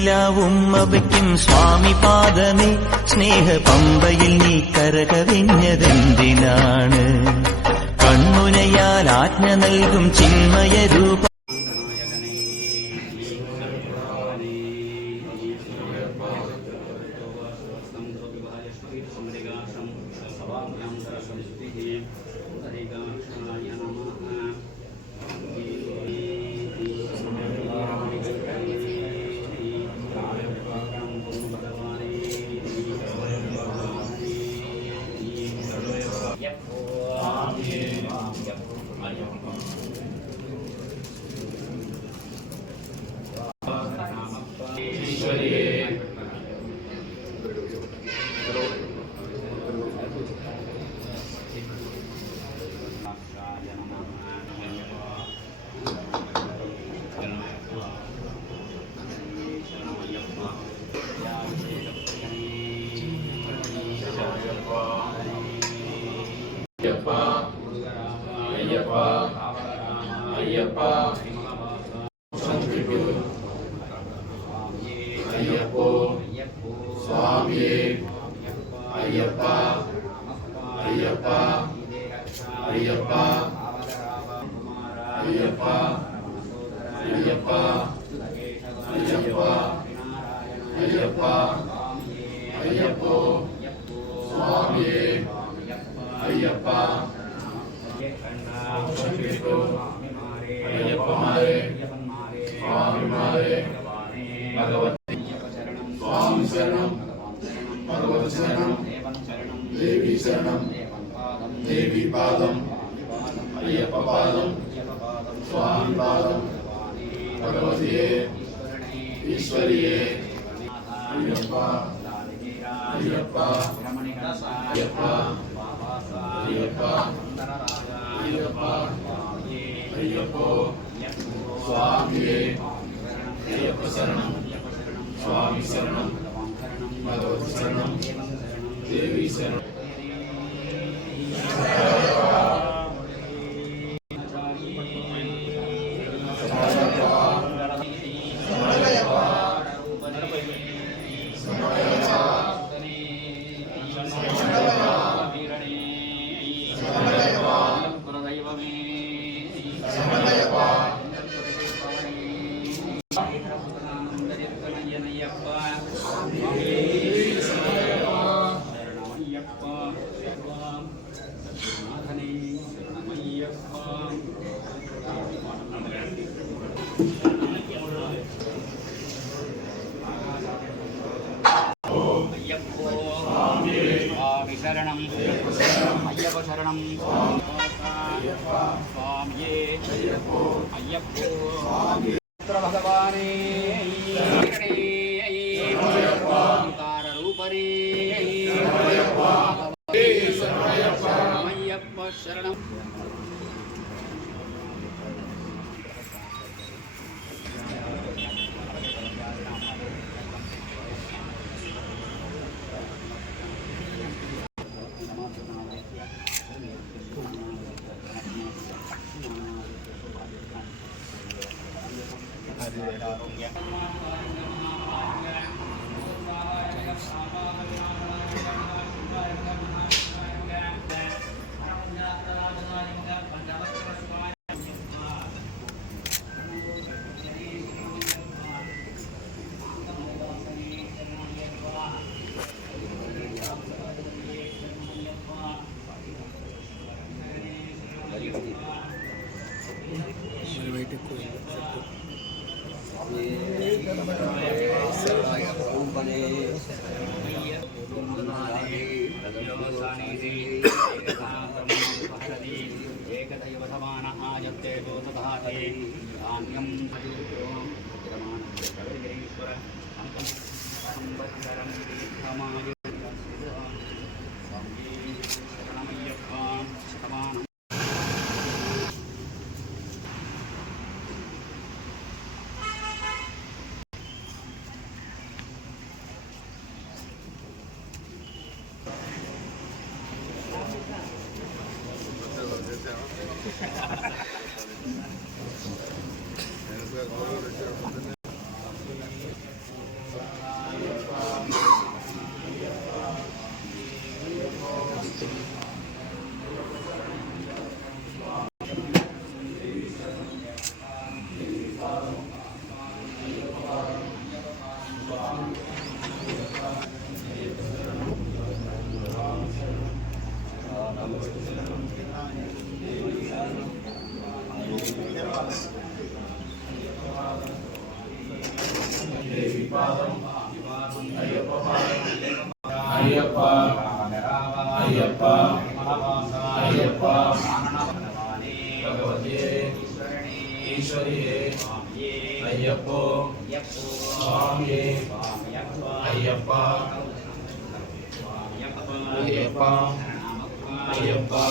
നിലാവും അവയ്ക്കും സ്വാമി പാദമേ സ്നേഹ പമ്പയിൽ നീ കരകവിഞ്ഞതെന്തിനാണ് കൺമുനയാൽ ആജ്ഞ നൽകും ചിന്മയ രൂപ देवी शरणम देवी पादम अय्यप्प पादम स्वामी पादम भगवतिये ईश्वरिये अय्यप्प अय्यप्प अय्यप्प अय्यप्प अय्यप्प अय्यप्पो स्वामिये अय्यप्प शरणम स्वामी शरणम भगवती शरणम देवी शरणम शरणं अय्यप्प शरणं स्वामिये अय्यप्पो भगवाने रूपने अय्यप्प शरणं ஐயப்பா மகாபாகா ஐயப்பா பகவானே பகவதியே ஈஸ்வரியே சுவாமியே ஐயப்போ ஐயப்போ சுவாமியே சுவாமியப்பா ஐயப்பா சுவாமியப்பா ஐயப்பா சரணமப்பா ஐயப்பா